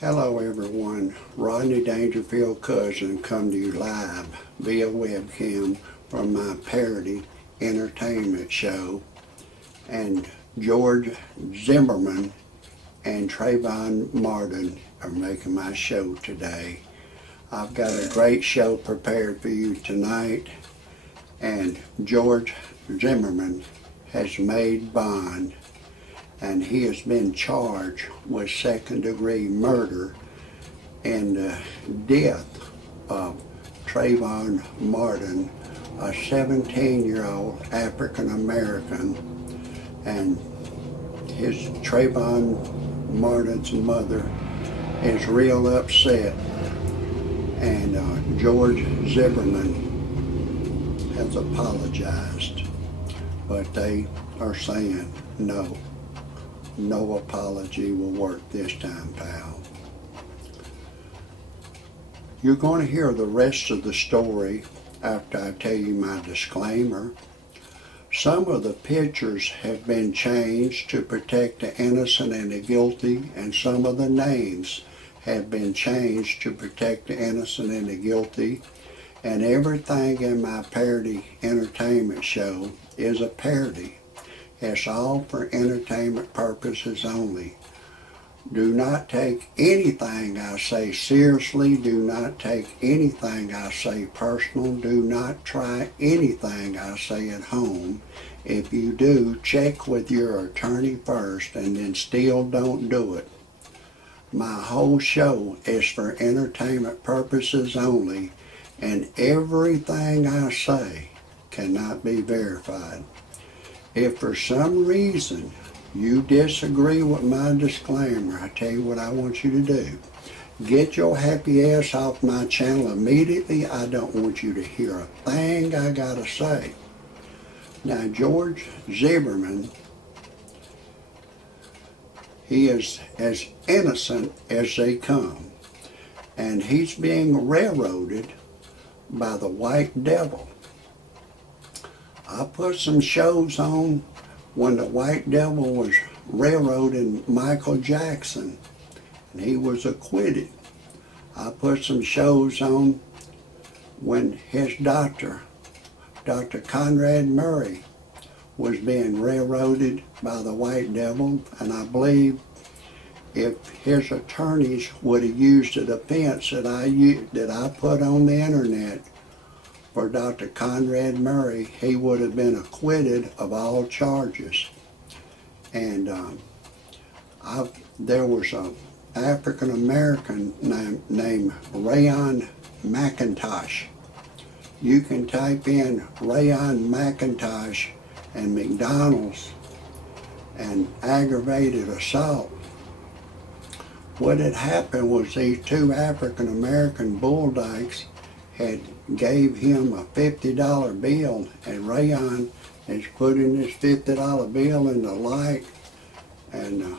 Hello everyone, Rodney Dangerfield Cousin come to you live via webcam from my parody entertainment show, and George Zimmerman and Trayvon Martin are making my show today. I've got a great show prepared for you tonight, and George Zimmerman has made bond, and he has been charged with second-degree murder in the death of Trayvon Martin, a 17-year-old African-American, and Trayvon Martin's mother is real upset, and George Zimmerman has apologized, but they are saying no apology will work this time, pal. You're going to hear the rest of the story after I tell you my disclaimer. Some of the pictures have been changed to protect the innocent and the guilty, and some of the names have been changed to protect the innocent and the guilty, and everything in my parody entertainment show is a parody. It's all for entertainment purposes only. Do not take anything I say seriously. Do not take anything I say personal. Do not try anything I say at home. If you do, check with your attorney first, and then still don't do it. My whole show is for entertainment purposes only, and everything I say cannot be verified. If for some reason you disagree with my disclaimer, I tell you what I want you to do. Get your happy ass off my channel immediately. I don't want you to hear a thing I gotta say. Now, George Zimmerman, he is as innocent as they come, and he's being railroaded by the white devil. I put some shows on when the white devil was railroading Michael Jackson, and he was acquitted. I put some shows on when his doctor, Dr. Conrad Murray, was being railroaded by the white devil, and I believe if his attorneys would have used the defense that I put on the internet for Dr. Conrad Murray, he would have been acquitted of all charges. And there was an African American named Rayon McIntosh. You can type in Rayon McIntosh and McDonald's and aggravated assault. What had happened was these two African American bull dykes had gave him a $50 bill, and Rayon is putting this $50 bill in the light, and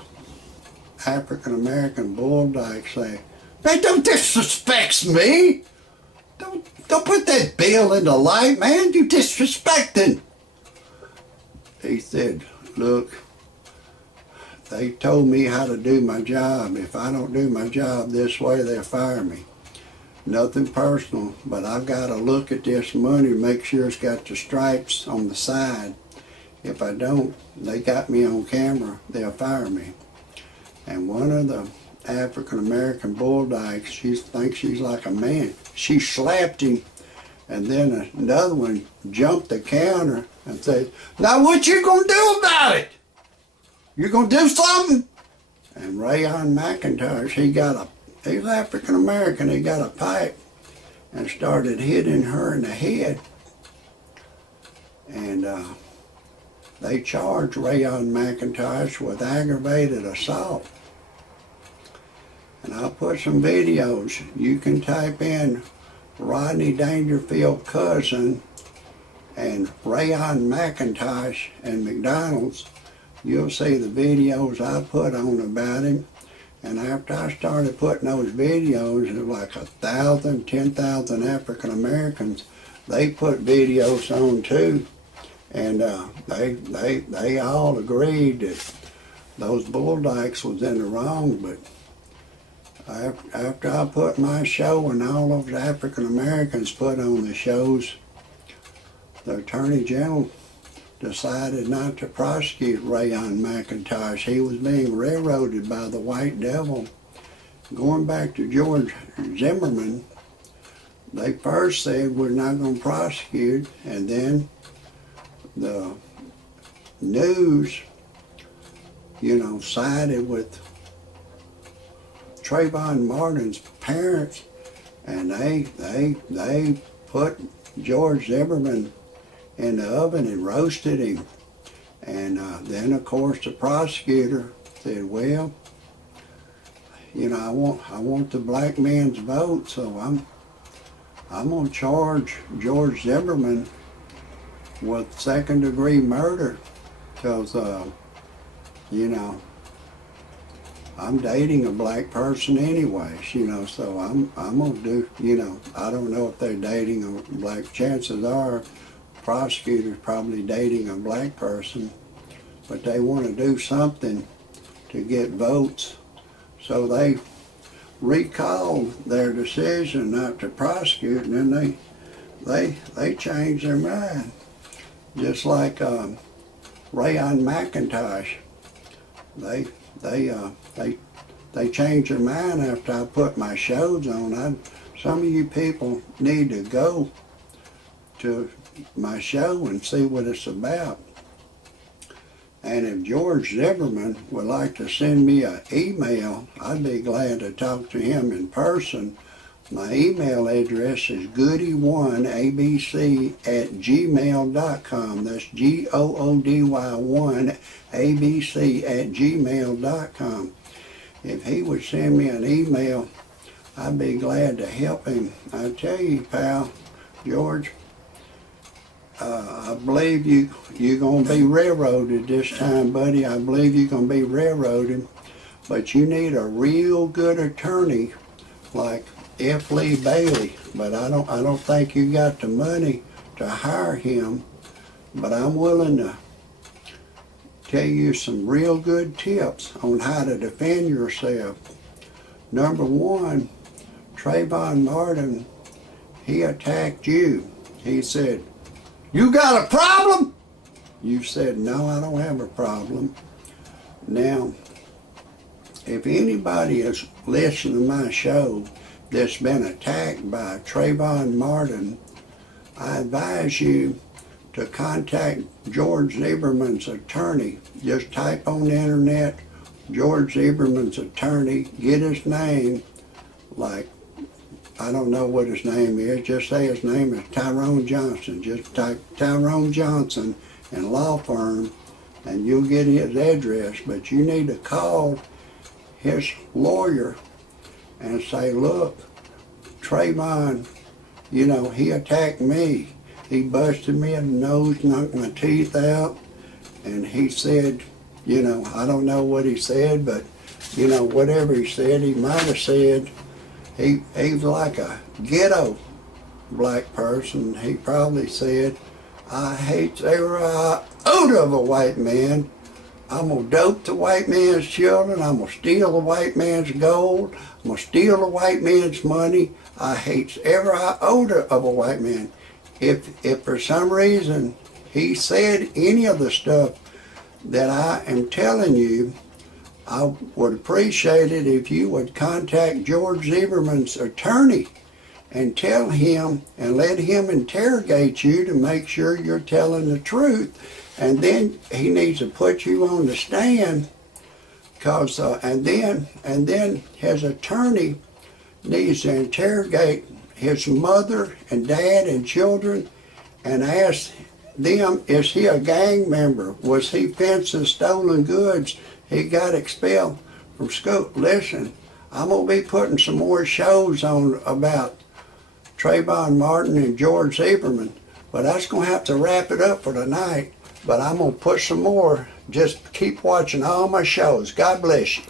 African American bull dyke say, "Man, don't disrespect me! Don't put that bill in the light, man! You disrespecting!" He said, "Look, they told me how to do my job. If I don't do my job this way, they'll fire me. Nothing personal, but I've got to look at this money, make sure it's got the stripes on the side. If I don't, they got me on camera, they'll fire me." And one of the African American bull dykes, she thinks she's like a man. She slapped him, and then another one jumped the counter and said, "Now what you gonna do about it? You gonna do something?" And Rayon McIntosh, he's African American, he got a pipe and started hitting her in the head. And they charged Rayon McIntosh with aggravated assault. And I'll put some videos. You can type in Rodney Dangerfield Cousin and Rayon McIntosh and McDonald's. You'll see the videos I put on about him. And after I started putting those videos, it was like 1,000, 10,000 African Americans. They put videos on too, and they all agreed that those bull dykes was in the wrong. But After I put my show and all those African Americans put on the shows, the Attorney General decided not to prosecute Rayon McIntosh. He was being railroaded by the white devil. Going back to George Zimmerman, they first said we're not going to prosecute, and then the news, sided with Trayvon Martin's parents, and they put George Zimmerman in the oven and roasted him. And then of course the prosecutor said, well, I want the black man's vote, so I'm gonna charge George Zimmerman with second-degree murder, because I'm dating a black person anyways, so I'm gonna do, I don't know if they're dating a black. Chances are prosecutor's probably dating a black person, but they want to do something to get votes, so they recalled their decision not to prosecute, and then they changed their mind, just like Rayon McIntosh. They changed their mind after I put my shows on. Some of you people need to go to my show and see what it's about. And if George Zimmerman would like to send me an email, I'd be glad to talk to him in person. My email address is goody1abc@gmail.com. That's GOODY1abc@gmail.com. If he would send me an email, I'd be glad to help him. I tell you, pal, George, I believe you're going to be railroaded this time, buddy. I believe you're going to be railroaded, but you need a real good attorney like F. Lee Bailey. But I don't think you got the money to hire him. But I'm willing to tell you some real good tips on how to defend yourself. Number one, Trayvon Martin, he attacked you. He said, "You got a problem?" You said, "No, I don't have a problem." Now, if anybody is listening to my show that's been attacked by Trayvon Martin, I advise you to contact George Zimmerman's attorney. Just type on the internet, George Zimmerman's attorney, get his name, like, I don't know what his name is, just say his name is Tyrone Johnson. Just type Tyrone Johnson and law firm, and you'll get his address. But you need to call his lawyer and say, look, Trayvon, he attacked me. He busted me in the nose, knocked my teeth out, and he said, I don't know what he said, but, whatever he said, he might have said, he was like a ghetto black person. He probably said, I hate every iota of a white man. I'm going to dope the white man's children. I'm going to steal the white man's gold. I'm going to steal the white man's money. I hate every iota of a white man. If for some reason he said any of the stuff that I am telling you, I would appreciate it if you would contact George Zimmerman's attorney and tell him and let him interrogate you to make sure you're telling the truth. And then he needs to put you on the stand, cause and then his attorney needs to interrogate his mother and dad and children and ask them, is he a gang member? Was he fencing stolen goods? He got expelled from school. Listen, I'm going to be putting some more shows on about Trayvon Martin and George Zimmerman, but that's going to have to wrap it up for tonight. But I'm going to put some more. Just keep watching all my shows. God bless you.